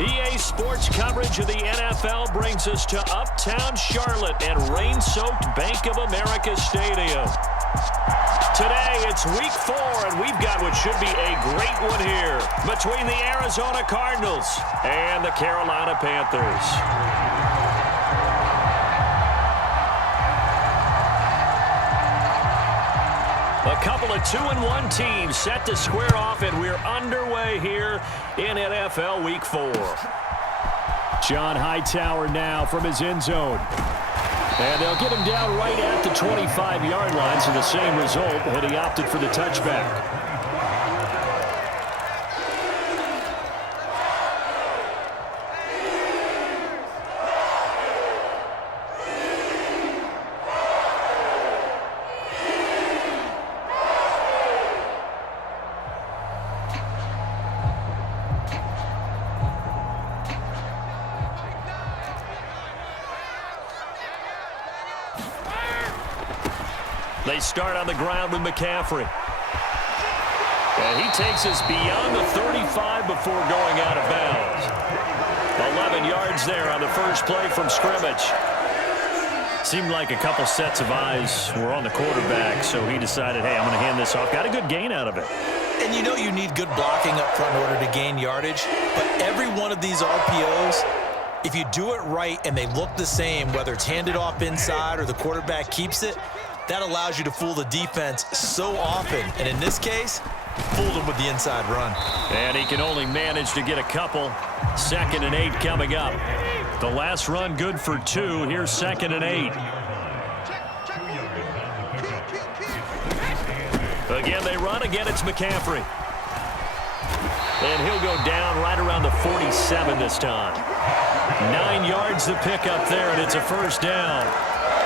EA Sports coverage of the NFL brings us to uptown Charlotte and rain-soaked Bank of America Stadium. Today, it's Week 4, and we've got what should be a great one here between the Arizona Cardinals and the Carolina Panthers. A couple of 2-1 teams set to square off, and we're underway here in NFL Week 4. John Hightower now from his end zone. And they'll get him down right at the 25-yard line, so the same result, but he opted for the touchback. They start on the ground with McCaffrey. And he takes us beyond the 35 before going out of bounds. 11 yards there on the first play from scrimmage. Seemed like a couple sets of eyes were on the quarterback, so he decided, hey, I'm going to hand this off. Got a good gain out of it. And you know you need good blocking up front in order to gain yardage, but every one of these RPOs, if you do it right and they look the same, whether it's handed off inside or the quarterback keeps it, that allows you to fool the defense so often. And in this case, fooled him with the inside run. And he can only manage to get a couple. 2nd and 8 coming up. The last run good for 2. Here's 2nd and 8. Again, they run. Again, it's McCaffrey. And he'll go down right around the 47 this time. 9 yards to pick up there, and it's a first down.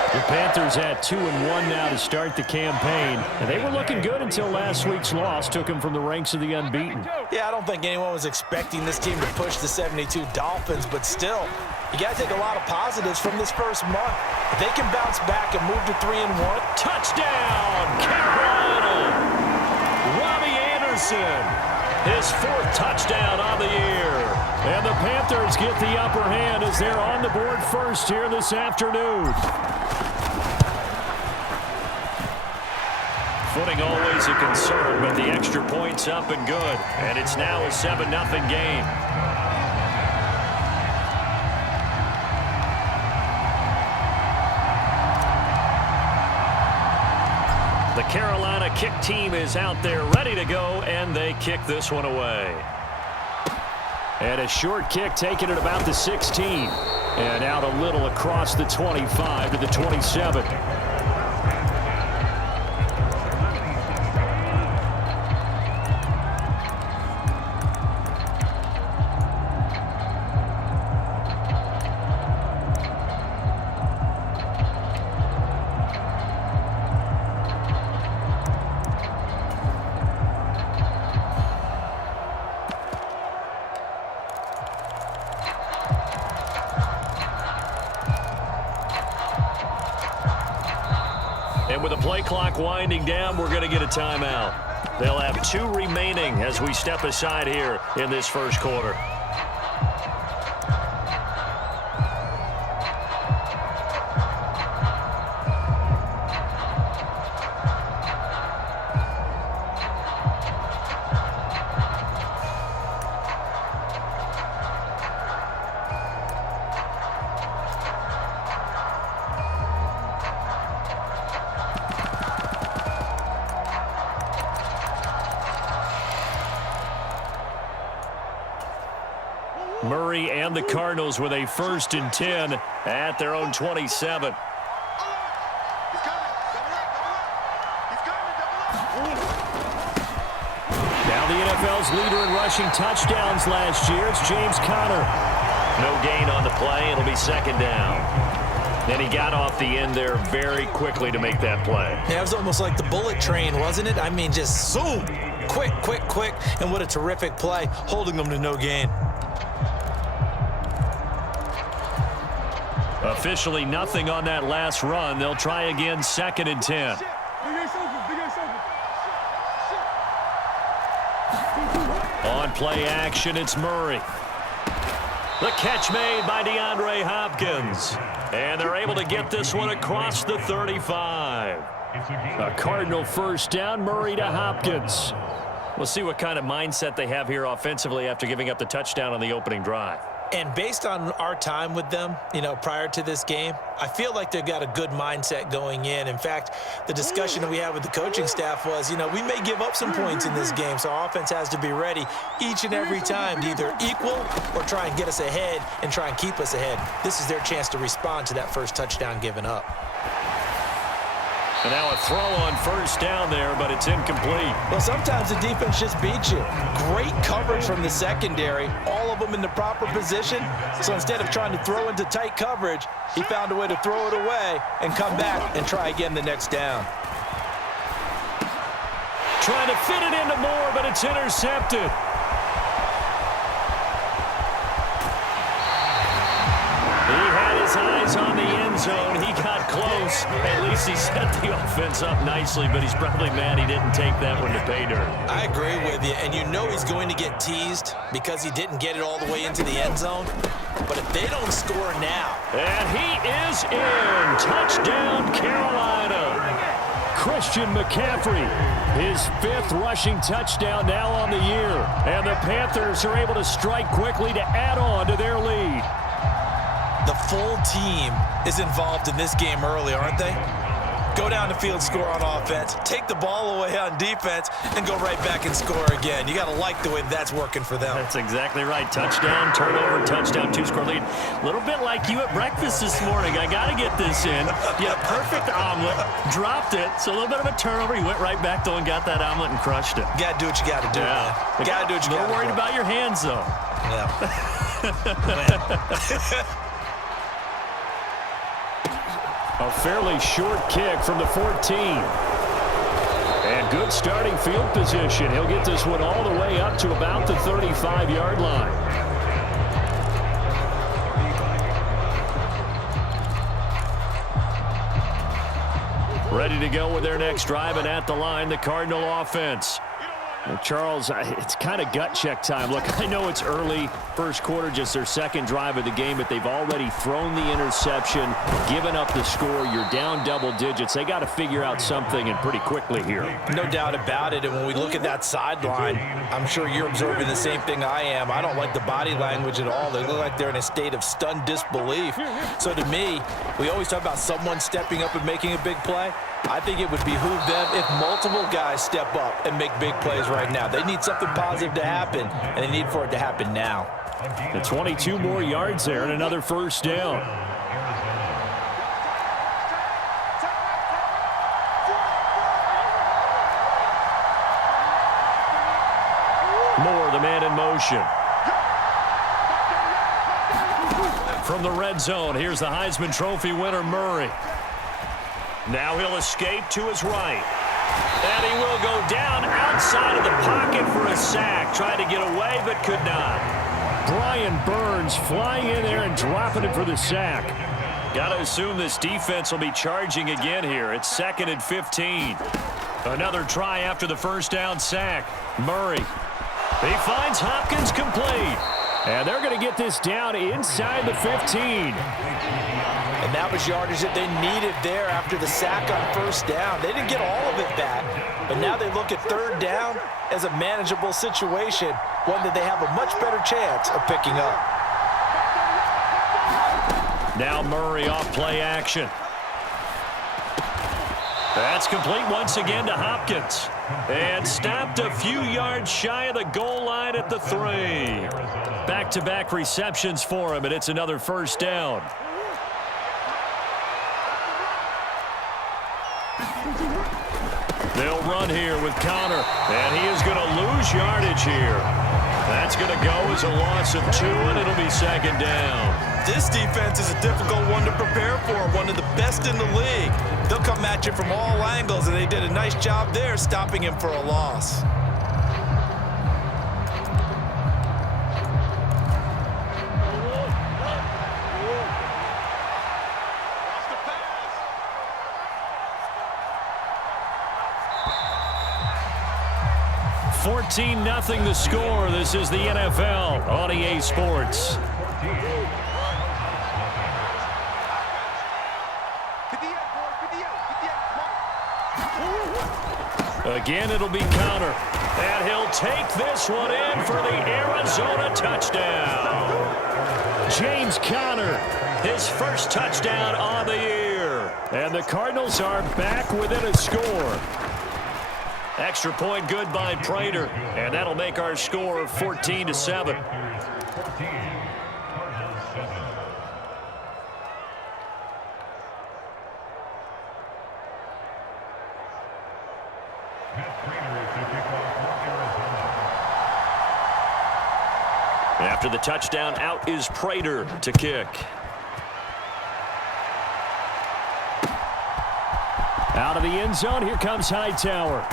The Panthers at 2-1 now to start the campaign. And they were looking good until last week's loss took them from the ranks of the unbeaten. Yeah, I don't think anyone was expecting this team to push the 72 Dolphins, but still, you got to take a lot of positives from this first month. If they can bounce back and move to 3-1. Touchdown, Carolina! Robbie Anderson, his 4th touchdown on the year. And the Panthers get the upper hand as they're on the board first here this afternoon. Footing always a concern, but the extra point's up and good. And it's now a 7-0 game. The Carolina kick team is out there ready to go, and they kick this one away. And a short kick taken at about the 16. And out a little across the 25 to the 27. And with the play clock winding down, we're going to get a timeout. They'll have 2 remaining as we step aside here in this first quarter. Murray and the Cardinals with a 1st and 10 at their own 27. Now the NFL's leader in rushing touchdowns last year, it's James Conner. No gain on the play. It'll be 2nd down. And he got off the end there very quickly to make that play. Yeah, it was almost like the bullet train, wasn't it? I mean, just zoom. Quick, quick, quick. And what a terrific play, holding them to no gain. Officially nothing on that last run. They'll try again, 2nd and 10. On play action, it's Murray. The catch made by DeAndre Hopkins. And they're able to get this one across the 35. A Cardinal first down, Murray to Hopkins. We'll see what kind of mindset they have here offensively after giving up the touchdown on the opening drive. And based on our time with them, prior to this game, I feel like they've got a good mindset going in. In fact, the discussion that we had with the coaching staff was, we may give up some points in this game, so our offense has to be ready each and every time to either equal or try and get us ahead and try and keep us ahead. This is their chance to respond to that first touchdown given up. And now a throw on first down there, but it's incomplete. Well, sometimes the defense just beats you. Great coverage from the secondary, all of them in the proper position. So instead of trying to throw into tight coverage, he found a way to throw it away and come back and try again the next down. Trying to fit it into Moore, but it's intercepted. He had his eyes on the end zone. He got close. At least he set the offense up nicely, but he's probably mad he didn't take that one to pay dirt. I agree with you, and he's going to get teased because he didn't get it all the way into the end zone. But if they don't score now. And he is in. Touchdown, Carolina. Christian McCaffrey, his 5th rushing touchdown now on the year. And the Panthers are able to strike quickly to add on to their lead. The full team is involved in this game early, aren't they? Go down the field, score on offense, take the ball away on defense, and go right back and score again. You got to like the way that's working for them. That's exactly right. Touchdown, turnover, touchdown, 2-score lead. A little bit like you at breakfast this morning. I got to get this in. You had a perfect omelet, dropped it, so a little bit of a turnover. You went right back, though, and got that omelet and crushed it. You got to do what you got to do, man. You got to do what you got to do. Don't worry about your hands, though. Yeah. A fairly short kick from the 14. And good starting field position. He'll get this one all the way up to about the 35-yard line. Ready to go with their next drive, and at the line, the Cardinal offense. Charles, it's kind of gut check time. Look, I know it's early, first quarter, just their second drive of the game, but they've already thrown the interception, given up the score. You're down double digits. They got to figure out something, and pretty quickly here. No doubt about it, and when we look at that sideline, I'm sure you're observing the same thing I am. I don't like the body language at all. They look like they're in a state of stunned disbelief. So to me, we always talk about someone stepping up and making a big play. I think it would behoove them if multiple guys step up and make big plays right now. They need something positive to happen, and they need for it to happen now. And 22 more yards there and another first down. Moore, the man in motion. From the red zone, here's the Heisman Trophy winner, Murray. Now he'll escape to his right. And he will go down outside of the pocket for a sack. Tried to get away, but could not. Brian Burns flying in there and dropping it for the sack. Got to assume this defense will be charging again here. It's 2nd and 15. Another try after the first down sack. Murray. He finds Hopkins complete. And they're going to get this down inside the 15. And that was yardage that they needed there after the sack on first down. They didn't get all of it back, but now they look at third down as a manageable situation, one that they have a much better chance of picking up. Now Murray off play action. That's complete once again to Hopkins. And stopped a few yards shy of the goal line at the 3. Back-to-back receptions for him, and it's another first down. They'll run here with Connor, and he is going to lose yardage here. That's going to go as a loss of 2, and it'll be 2nd down. This defense is a difficult one to prepare for, one of the best in the league. They'll come at you from all angles, and they did a nice job there stopping him for a loss. $14-0 the score. This is the NFL on EA Sports. Again, it'll be counter. And he'll take this one in for the Arizona touchdown. James Conner, his first touchdown on the year. And the Cardinals are back within a score. Extra point good by Prater. And that'll make our score 14-7. After the touchdown, out is Prater to kick. Out of the end zone, here comes Hightower.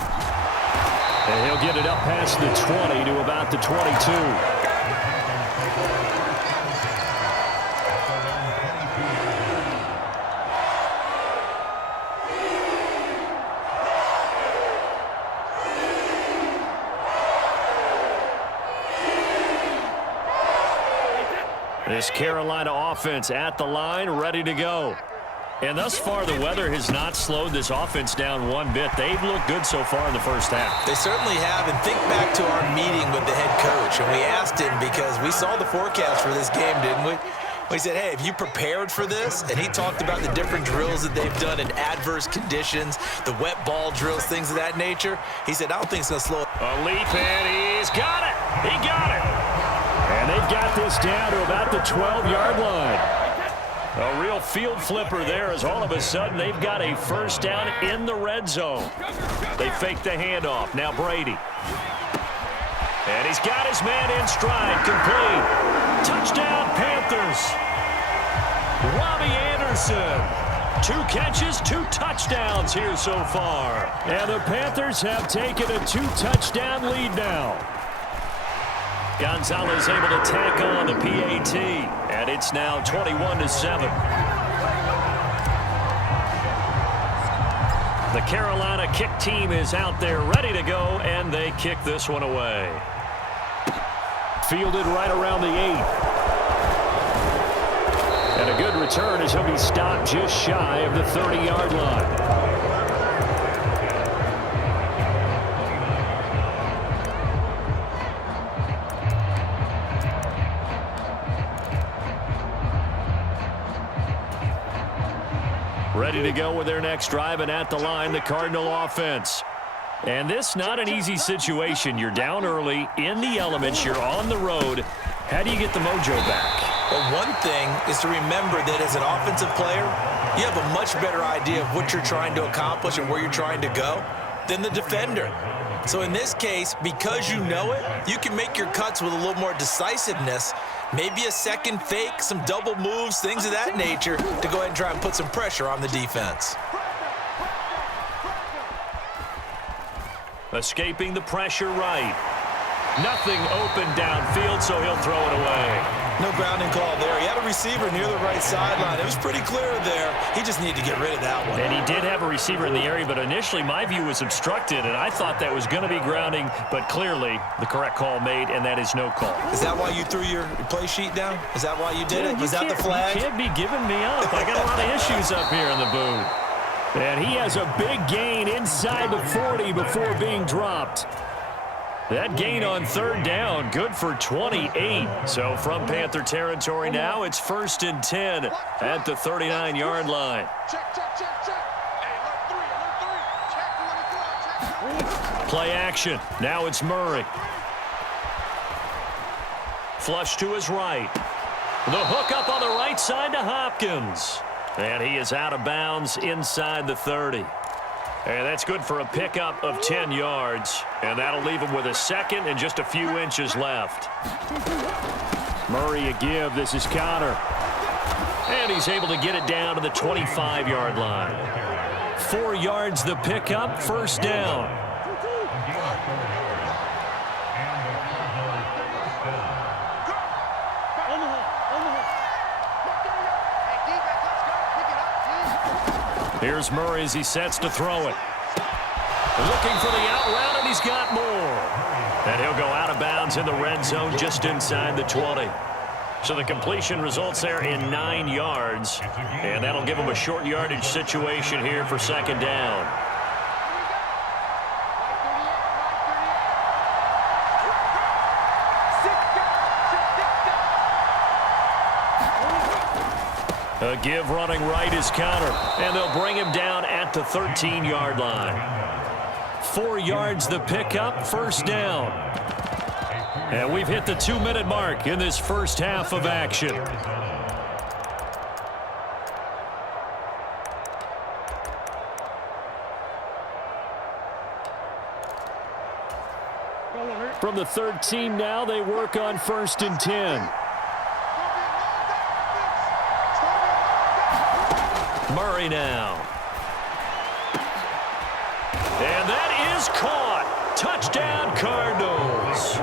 And he'll get it up past the 20 to about the 22. This Carolina offense at the line, ready to go. And thus far, the weather has not slowed this offense down one bit. They've looked good so far in the first half. They certainly have. And think back to our meeting with the head coach. And we asked him, because we saw the forecast for this game, didn't we? We said, hey, have you prepared for this? And he talked about the different drills that they've done in adverse conditions, the wet ball drills, things of that nature. He said, I don't think it's going to slow. A leap, and he's got it. He got it. And they've got this down to about the 12-yard line. A real field flipper there, as all of a sudden they've got a first down in the red zone. They fake the handoff. Now Brady. And he's got his man in stride, complete. Touchdown, Panthers. Robbie Anderson. 2 catches, 2 touchdowns here so far. And the Panthers have taken a 2-touchdown lead now. Gonzalez able to tack on the PAT, and it's now 21-7. The Carolina kick team is out there ready to go, and they kick this one away. Fielded right around the 8. And a good return as he'll be stopped just shy of the 30-yard line. Ready to go with their next drive, and at the line, the Cardinal offense. And this not an easy situation. You're down early, in the elements, you're on the road. How do you get the mojo back? Well, one thing is to remember that as an offensive player, you have a much better idea of what you're trying to accomplish and where you're trying to go than the defender. So in this case, because you know it, you can make your cuts with a little more decisiveness. Maybe a second fake, some double moves, things of that nature to go ahead and try and put some pressure on the defense. Escaping the pressure right. Nothing open downfield, so he'll throw it away. No grounding call there. He had a receiver near the right sideline. It was pretty clear there. He just needed to get rid of that one. And he did have a receiver in the area, but initially my view was obstructed, and I thought that was going to be grounding, but clearly the correct call made, and that is no call. Is that why you threw your play sheet down? Is that why you did it? Was that the flag? You can't be giving me up. I got a lot of issues up here in the booth. And he has a big gain inside the 40 before being dropped. That gain on third down, good for 28. So from Panther territory now, it's 1st and 10 at the 39-yard line. Play action. Now it's Murray. Flush to his right. The hook up on the right side to Hopkins. And he is out of bounds inside the 30. And that's good for a pickup of 10 yards. And that'll leave him with a second and just a few inches left. Murray a give. This is Conner. And he's able to get it down to the 25-yard line. 4 yards the pickup, first down. Here's Murray as he sets to throw it. Looking for the out route, and he's got more. And he'll go out of bounds in the red zone just inside the 20. So the completion results there in 9 yards, and that'll give them a short yardage situation here for second down. A give running right is counter, and they'll bring him down at the 13-yard line. 4 yards the pickup, first down. And we've hit the 2-minute mark in this first half of action. From the 13 now, they work on 1st and 10. Murray now. And that is caught. Touchdown, Cardinals.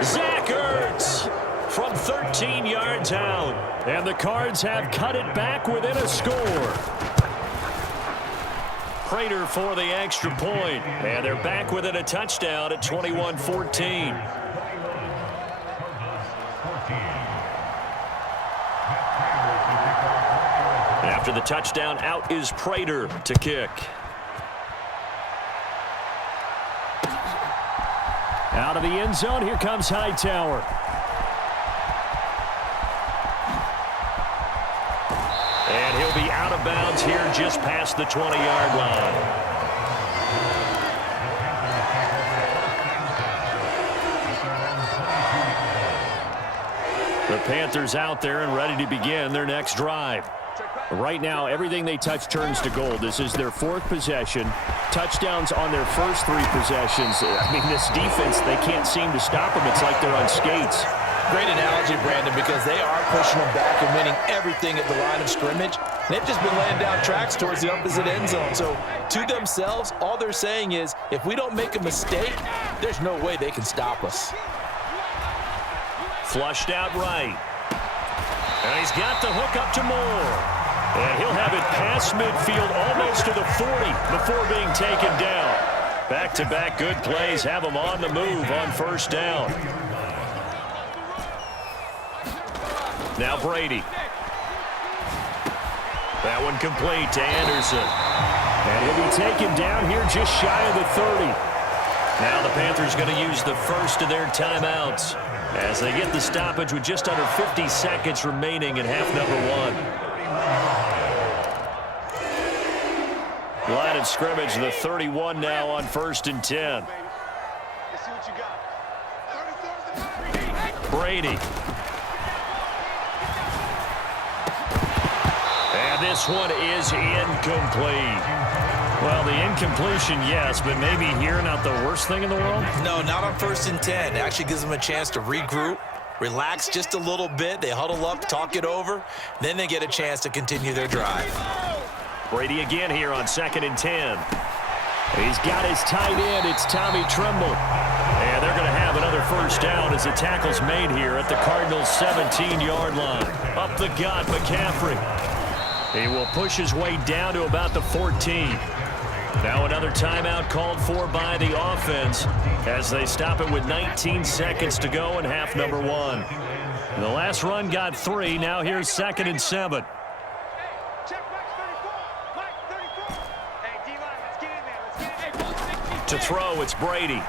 Zach Ertz from 13 yards out. And the Cards have cut it back within a score. Prater for the extra point. And they're back within a touchdown at 21-14. After the touchdown, out is Prater to kick. Out of the end zone, here comes Hightower. And he'll be out of bounds here just past the 20-yard line. The Panthers out there and ready to begin their next drive. Right now, everything they touch turns to gold. This is their 4th possession. Touchdowns on their first 3 possessions. I mean, this defense, they can't seem to stop them. It's like they're on skates. Great analogy, Brandon, because they are pushing them back and winning everything at the line of scrimmage. They've just been laying down tracks towards the opposite end zone. So, to themselves, all they're saying is, if we don't make a mistake, there's no way they can stop us. Flushed out right. And he's got the hook up to Moore. And he'll have it past midfield almost to the 40 before being taken down. Back-to-back good plays have him on the move on first down. Now Brady. That one complete to Anderson. And he'll be taken down here just shy of the 30. Now the Panthers going to use the first of their timeouts as they get the stoppage with just under 50 seconds remaining in half number 1. Line of scrimmage, the 31 now on 1st and 10. Brady. And this one is incomplete. Well, the incompletion, yes, but maybe here not the worst thing in the world? No, not on 1st and 10. It actually gives them a chance to regroup, relax just a little bit. They huddle up, talk it over. Then they get a chance to continue their drive. Brady again here on 2nd and 10. He's got his tight end. It's Tommy Tremble. And they're going to have another first down as the tackle's made here at the Cardinals' 17-yard line. Up the gut, McCaffrey. He will push his way down to about the 14. Now another timeout called for by the offense as they stop it with 19 seconds to go in half number 1. And the last run got 3. Now here's 2nd and 7. To throw, it's Brady.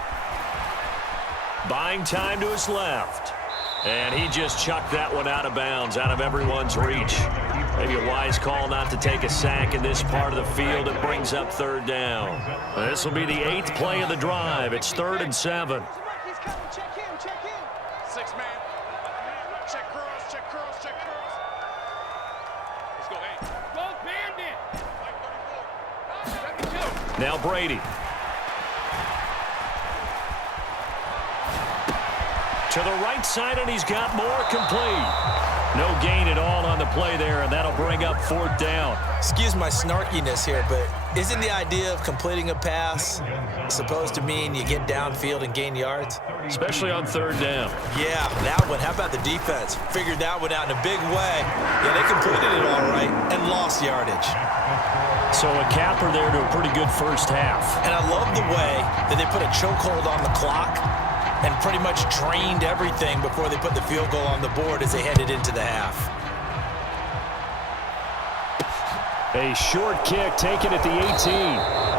Buying time to his left. And he just chucked that one out of bounds, out of everyone's reach. Maybe a wise call not to take a sack in this part of the field. It brings up 3rd down. This will be the 8th play of the drive. It's 3rd and 7. Now Brady. To the right side, and he's got more complete. No gain at all on the play there, and that'll bring up 4th down. Excuse my snarkiness here, but isn't the idea of completing a pass supposed to mean you get downfield and gain yards? Especially on 3rd down. Yeah, that one. How about the defense? Figured that one out in a big way. Yeah, they completed it all right and lost yardage. So a capper there to a pretty good first half. And I love the way that they put a chokehold on the clock. and pretty much drained everything before they put the field goal on the board as they headed into the half. A short kick taken at the 18.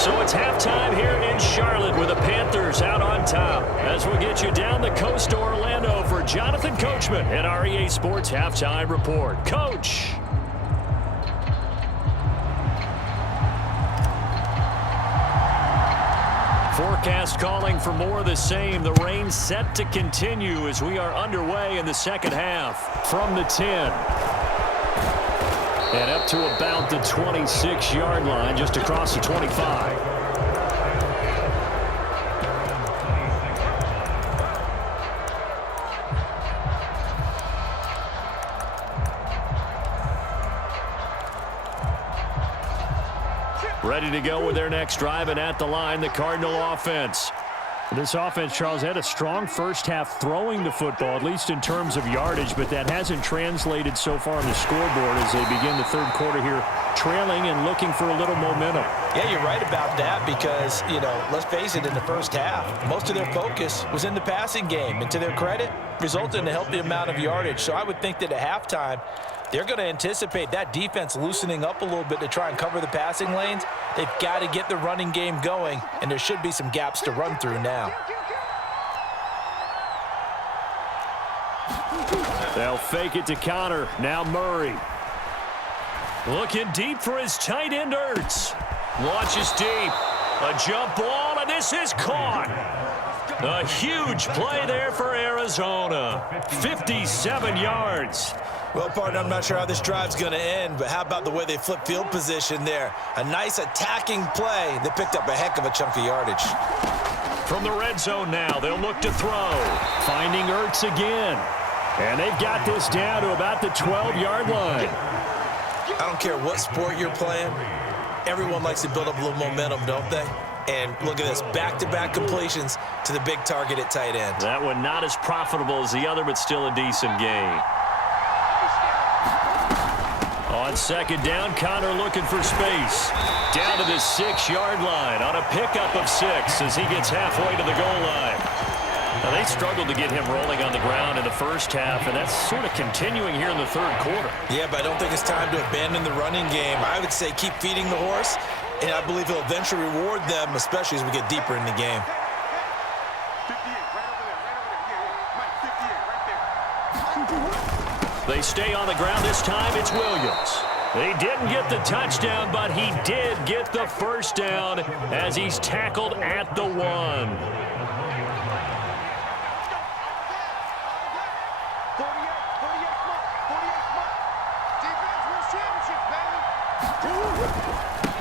So it's halftime here in Charlotte with the Panthers out on top. As we get you down the coast to Orlando for Jonathan Coachman at our EA Sports Halftime Report. Coach. Forecast calling for more of the same. The rain set to continue as we are underway in the second half. From the 10. And up to about the 26-yard line, just across the 25. Ready to go with their next drive, and at the line, the Cardinal offense. This offense, Charles, had a strong first half throwing the football, at least in terms of yardage, but that hasn't translated so far on the scoreboard as they begin the third quarter here, trailing and looking for a little momentum. Yeah, you're right about that because, let's face it, in the first half, most of their focus was in the passing game, and to their credit, resulted in a healthy amount of yardage. So I would think that at halftime, they're going to anticipate that defense loosening up a little bit to try and cover the passing lanes. They've got to get the running game going, and there should be some gaps to run through now. They'll fake it to Connor. Now Murray. Looking deep for his tight end, Ertz. Launches deep. A jump ball, and this is caught. A huge play there for Arizona. 57 yards. Well, partner, I'm not sure how this drive's going to end, but how about the way they flip field position there? A nice attacking play that picked up a heck of a chunk of yardage. From the red zone now, they'll look to throw. Finding Ertz again. And they've got this down to about the 12-yard line. I don't care what sport you're playing. Everyone likes to build up a little momentum, don't they? And look at this, back-to-back completions to the big target at tight end. That one not as profitable as the other, but still a decent gain. On second down, Connor looking for space. Down to the 6-yard line on a pickup of 6 as he gets halfway to the goal line. Now, they struggled to get him rolling on the ground in the first half, and that's sort of continuing here in the third quarter. Yeah, but I don't think it's time to abandon the running game. I would say keep feeding the horse, and I believe he'll eventually reward them, especially as we get deeper in the game. They stay on the ground. This time it's Williams. They didn't get the touchdown, but he did get the first down as he's tackled at the 1.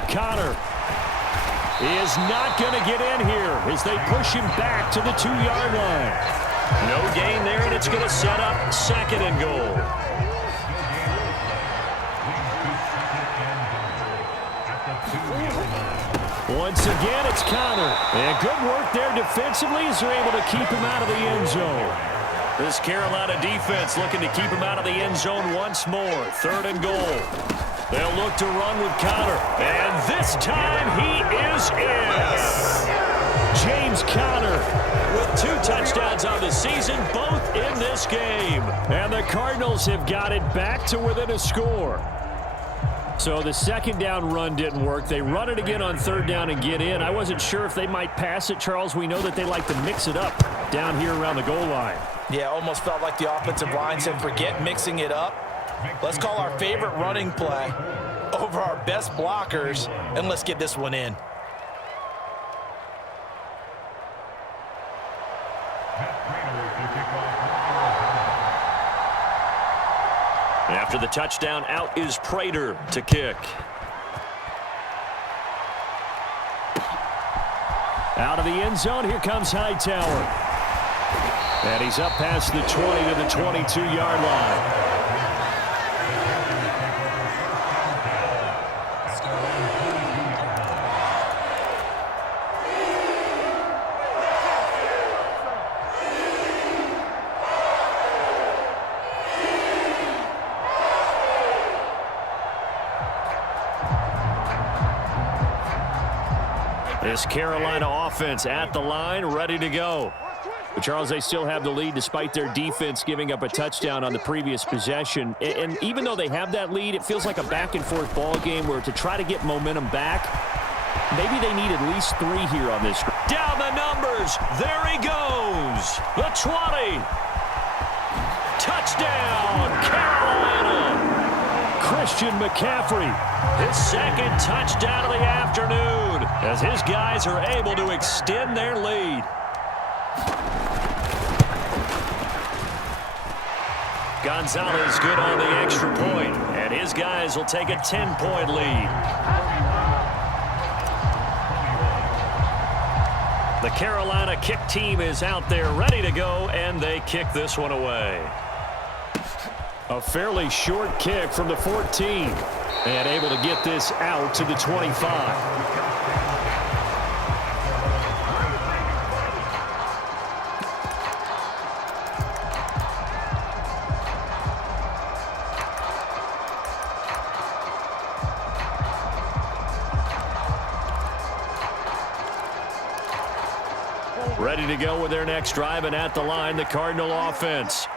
Connor is not going to get in here as they push him back to the 2-yard line. No gain there, and it's going to set up second and goal. Once again, it's Connor. And good work there defensively as they're able to keep him out of the end zone. This Carolina defense looking to keep him out of the end zone once more. Third and goal. They'll look to run with Connor. And this time he is in. James Conner with 2 touchdowns on the season, both in this game. And the Cardinals have got it back to within a score. So the second down run didn't work. They run it again on third down and get in. I wasn't sure if they might pass it, Charles. We know that they like to mix it up down here around the goal line. Yeah, almost felt like the offensive line said, forget mixing it up. Let's call our favorite running play over our best blockers, and let's get this one in. After the touchdown, out is Prater to kick. Out of the end zone, here comes Hightower. And he's up past the 20 to the 22-yard line. This Carolina offense at the line, ready to go. But Charles, they still have the lead despite their defense giving up a touchdown on the previous possession. And even though they have that lead, it feels like a back-and-forth ball game where to try to get momentum back, maybe they need at least 3 here on this. Down the numbers. There he goes. The 20. Touchdown, Carolina. Christian McCaffrey, his second touchdown of the afternoon, as his guys are able to extend their lead. Gonzalez good on the extra point, and his guys will take a 10-point lead. The Carolina kick team is out there ready to go, and they kick this one away. A fairly short kick from the 14, and able to get this out to the 25. Ready to go with their next drive, and at the line, the Cardinal offense.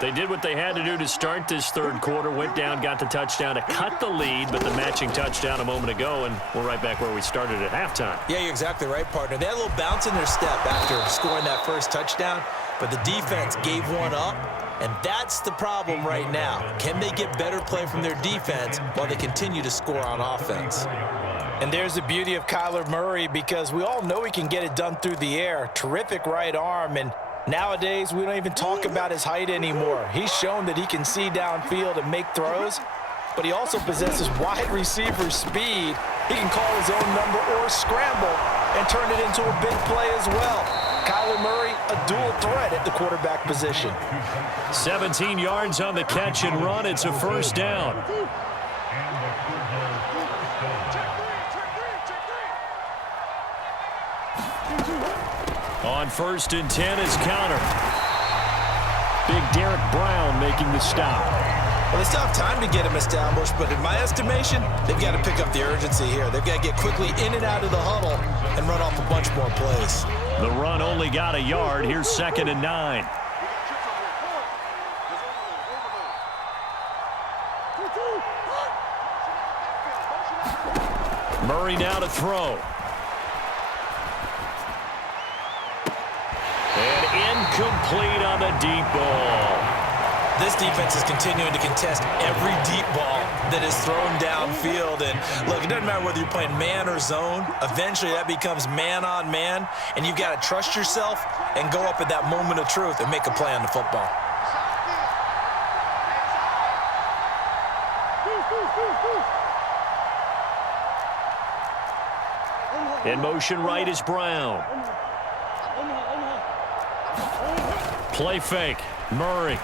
They did what they had to do to start this third quarter, went down, got the touchdown to cut the lead, but the matching touchdown a moment ago, and we're right back where we started at halftime. Yeah, you're exactly right, partner. They had a little bounce in their step after scoring that first touchdown, but the defense gave one up, and that's the problem right now. Can they get better play from their defense while they continue to score on offense? And there's the beauty of Kyler Murray, because we all know he can get it done through the air. Terrific right arm, and nowadays we don't even talk about his height anymore. He's shown that he can see downfield and make throws, but he also possesses wide receiver speed. He can call his own number or scramble and turn it into a big play as well. Kyler Murray, a dual threat at the quarterback position. 17 yards on the catch and run. It's a first down. On 1st and 10 is counter. Big Derek Brown making the stop. Well, they still have time to get him established, but in my estimation, they've got to pick up the urgency here. They've got to get quickly in and out of the huddle and run off a bunch more plays. The run only got a yard. Here's 2nd and 9. Murray now to throw. And incomplete on the deep ball. This defense is continuing to contest every deep ball that is thrown downfield. And look, it doesn't matter whether you're playing man or zone. Eventually that becomes man on man, and you've got to trust yourself and go up at that moment of truth and make a play on the football. In motion right is Brown. Play fake. Murray.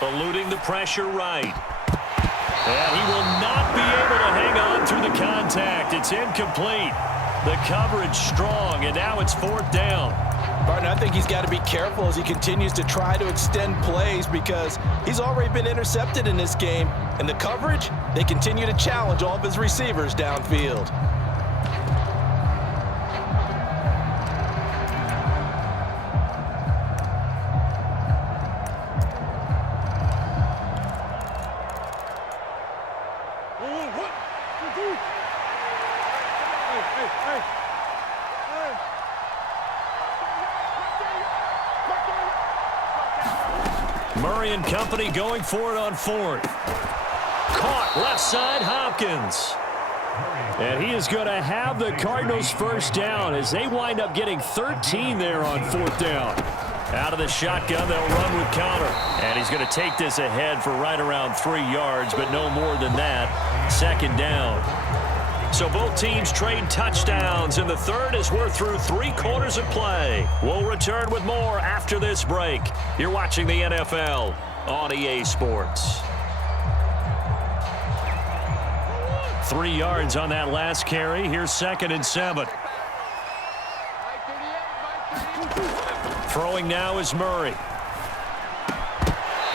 Eluding the pressure right. And he will not be able to hang on through the contact. It's incomplete. The coverage strong, and now it's 4th down. Barton, I think he's got to be careful as he continues to try to extend plays, because he's already been intercepted in this game. And the coverage, they continue to challenge all of his receivers downfield. Murray and company going for it on 4th. Caught left side, Hopkins. And he is going to have the Cardinals first down as they wind up getting 13 there on 4th down. Out of the shotgun, they'll run with counter. And he's going to take this ahead for right around 3 yards, but no more than that. 2nd down. So both teams trade touchdowns, and the third as we're through 3 quarters of play. We'll return with more after this break. You're watching the NFL on EA Sports. 3 yards on that last carry. Here's 2nd and 7. Throwing now is Murray.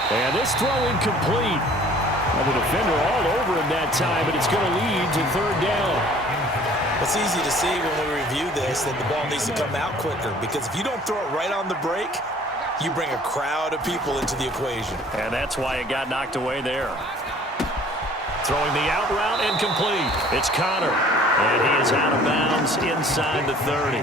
And this throw incomplete. Well, the defender all over him that time, but it's going to lead to 3rd down. It's easy to see when we review this that the ball needs to come out quicker, because if you don't throw it right on the break, you bring a crowd of people into the equation. And that's why it got knocked away there. Throwing the out route, incomplete. It's Connor, and he is out of bounds inside the 30.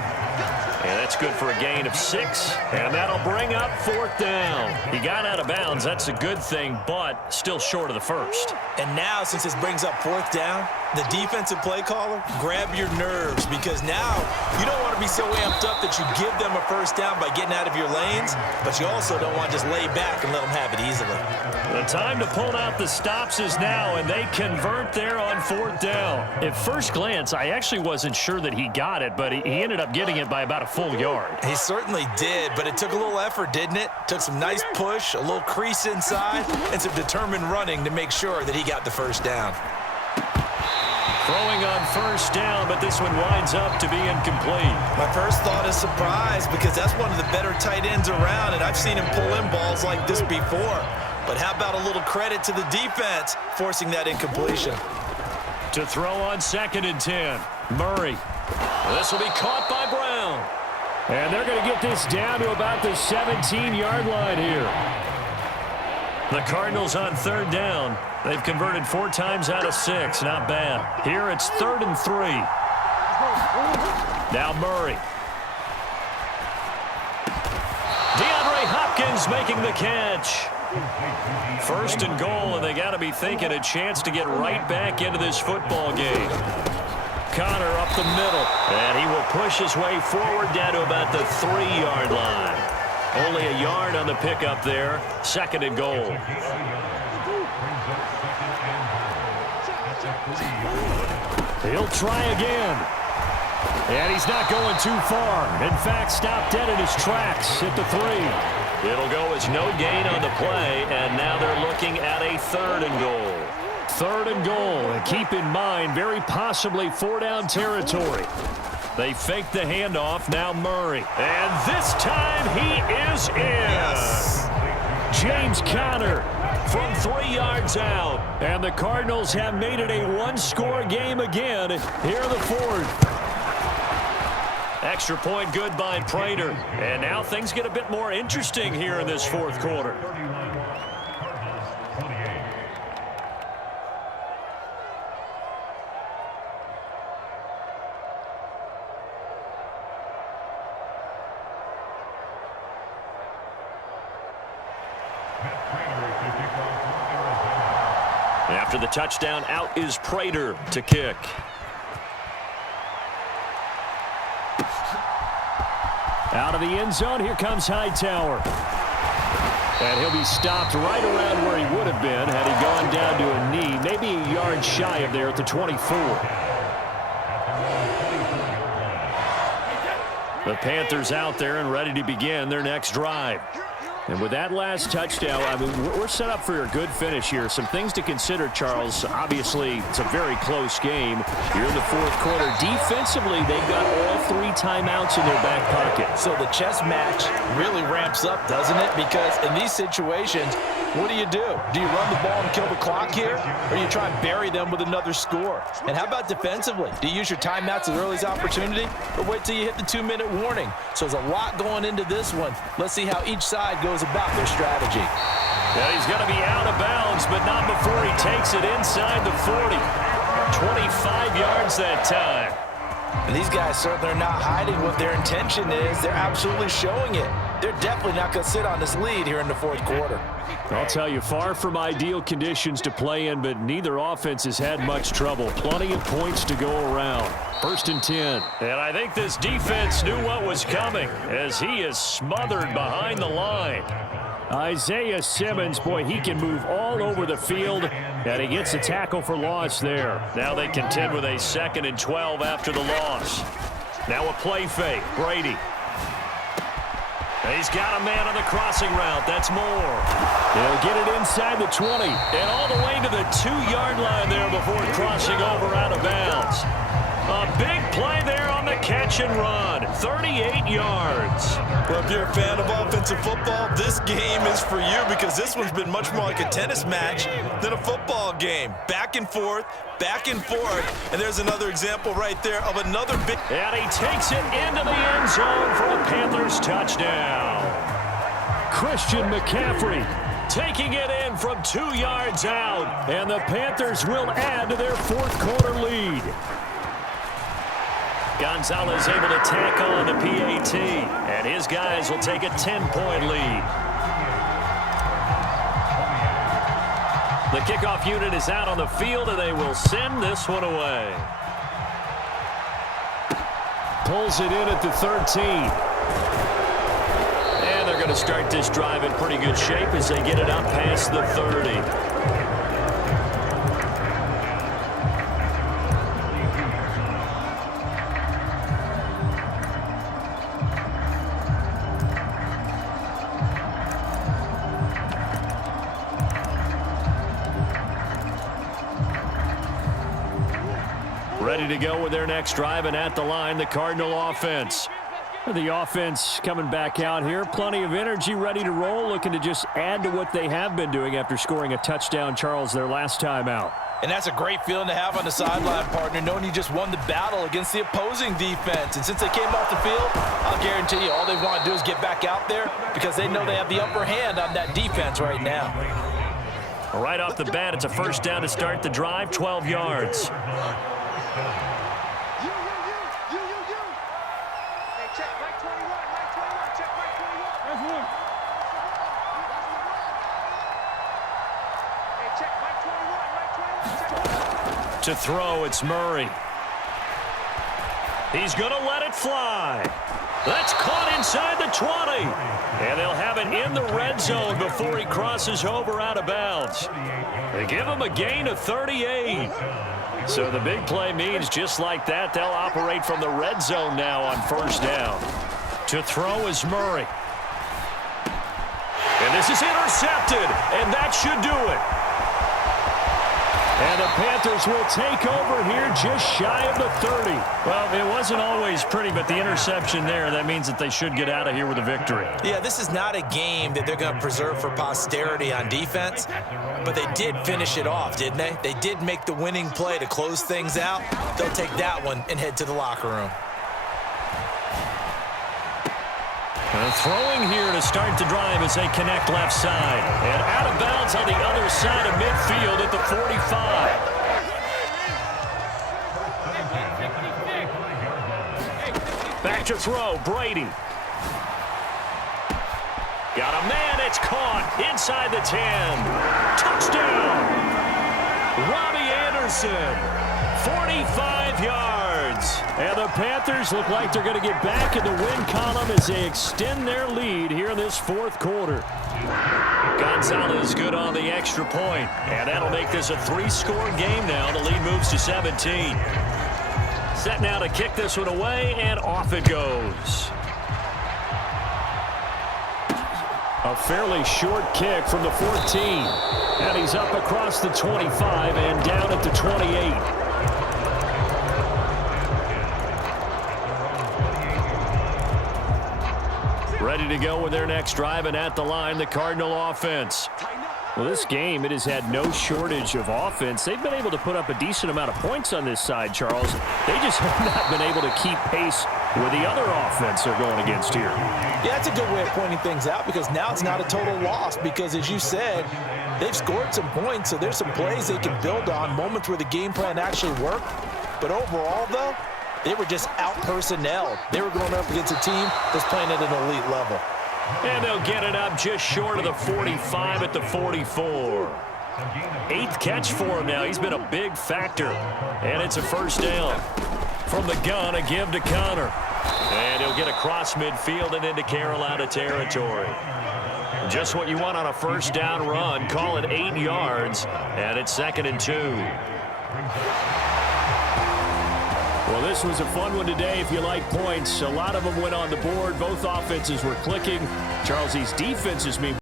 And that's good for a gain of 6, and that'll bring up 4th down. He got out of bounds. That's a good thing, but still short of the first. And now, since this brings up 4th down, the defensive play caller, grab your nerves, because now you don't want to be so amped up that you give them a 1st down by getting out of your lanes, but you also don't want to just lay back and let them have it easily. The time to pull out the stops is now, and they convert there on 4th down. At first glance, I actually wasn't sure that he got it, but he ended up getting it by about a full yard. He certainly did, but it took a little effort, didn't it? Took some nice push, a little crease inside, and some determined running to make sure that he got the 1st down. Throwing on 1st down, but this one winds up to be incomplete. My first thought is surprise, because that's one of the better tight ends around, and I've seen him pull in balls like this before. But how about a little credit to the defense forcing that incompletion? To throw on 2nd and 10. Murray. This will be caught by Brown. And they're going to get this down to about the 17-yard line here. The Cardinals on 3rd down. They've converted 4 times out of 6. Not bad. Here it's 3rd and 3. Now Murray. DeAndre Hopkins making the catch. 1st and goal, and they got to be thinking a chance to get right back into this football game. Connor up the middle, and he will push his way forward down to about the 3-yard line. Only a yard on the pickup there. 2nd and goal. He'll try again. And he's not going too far. In fact, stopped dead in his tracks at the 3. It'll go as no gain on the play, and now they're looking at a 3rd and goal. 3rd and goal, and keep in mind, very possibly 4-down territory. They fake the handoff, now Murray. And this time he is in. Yes. James Conner from 3 yards out. And the Cardinals have made it a 1-score game again here in the 4th. Extra point good by Prater. And now things get a bit more interesting here in this 4th quarter. After the touchdown, out is Prater to kick. Out of the end zone, here comes Hightower. And he'll be stopped right around where he would have been had he gone down to a knee, maybe a yard shy of there at the 24. The Panthers out there and ready to begin their next drive. And with that last touchdown, I mean, we're set up for a good finish here. Some things to consider, Charles. Obviously, it's a very close game. Here in the 4th quarter, defensively, they've got all 3 timeouts in their back pocket. So the chess match really ramps up, doesn't it? Because in these situations, what do? Do you run the ball and kill the clock here? Or do you try and bury them with another score? And how about defensively? Do you use your timeouts as early as opportunity? Or wait till you hit the 2-minute warning? So there's a lot going into this one. Let's see how each side goes about their strategy. Yeah, he's going to be out of bounds, but not before he takes it inside the 40. 25 yards that time. And these guys certainly are not hiding what their intention is. They're absolutely showing it. They're definitely not going to sit on this lead here in the 4th quarter. I'll tell you, far from ideal conditions to play in, but neither offense has had much trouble. Plenty of points to go around. 1st and 10. And I think this defense knew what was coming as he is smothered behind the line. Isaiah Simmons, boy, he can move all over the field, and he gets a tackle for loss there. Now they contend with a 2nd and 12 after the loss. Now a play fake. Brady. He's got a man on the crossing route. That's Moore. He'll get it inside the 20 and all the way to the 2-yard line there before crossing over out of bounds. A big play there on the catch and run, 38 yards. Well, if you're a fan of offensive football, this game is for you because this one's been much more like a tennis match than a football game. Back and forth, and there's another example right there of another big... And he takes it into the end zone for a Panthers touchdown. Christian McCaffrey taking it in from 2 yards out, and the Panthers will add to their fourth quarter lead. Gonzalez able to tack on the PAT, and his guys will take a 10-point lead. The kickoff unit is out on the field, and they will send this one away. Pulls it in at the 13. And they're going to start this drive in pretty good shape as they get it up past the 30. Ready to go with their next drive, and at the line, the Cardinal offense. The offense coming back out here. Plenty of energy, ready to roll, looking to just add to what they have been doing after scoring a touchdown, Charles, their last time out. And that's a great feeling to have on the sideline, partner, knowing you just won the battle against the opposing defense. And since they came off the field, I'll guarantee you all they want to do is get back out there because they know they have the upper hand on that defense right now. Right off the bat, it's a first down to start the drive, 12 yards. To throw, it's Murray. He's going to let it fly. That's caught inside the 20. And they'll have it in the red zone before he crosses over out of bounds. They give him a gain of 38. So the big play means just like that, they'll operate from the red zone now on first down. To throw is Murray. And this is intercepted, and that should do it. And the Panthers will take over here just shy of the 30. Well, it wasn't always pretty, but the interception there, that means that they should get out of here with a victory. Yeah, this is not a game that they're going to preserve for posterity on defense, but they did finish it off, didn't they? They did make the winning play to close things out. They'll take that one and head to the locker room. And throwing here to start the drive as they connect left side. And out of bounds on the other side of midfield at the 45. Back to throw, Brady. Got a man, it's caught inside the 10. Touchdown! Robbie Anderson, 45 yards. And the Panthers look like they're going to get back in the win column as they extend their lead here in this fourth quarter. Gonzalez good on the extra point, and that'll make this a 3-score game now. The lead moves to 17. Set now to kick this one away, and off it goes. A fairly short kick from the 14. And he's up across the 25 and down at the 28. Ready to go with their next drive, and at the line, the Cardinal offense. Well, this game, it has had no shortage of offense. They've been able to put up a decent amount of points on this side, Charles. They just have not been able to keep pace with the other offense they're going against here. Yeah, that's a good way of pointing things out because now it's not a total loss because, as you said, they've scored some points, so there's some plays they can build on, moments where the game plan actually worked. But overall, though, they were just out-personnelled. They were going up against a team that's playing at an elite level. And they'll get it up just short of the 45 at the 44. 8th catch for him now. He's been a big factor. And it's a first down. From the gun, a give to Connor. And he'll get across midfield and into Carolina territory. Just what you want on a first down run. Call it 8 yards. And it's 2nd and 2. Well, this was a fun one today if you like points. A lot of them went on the board. Both offenses were clicking. Charles, these defenses, mean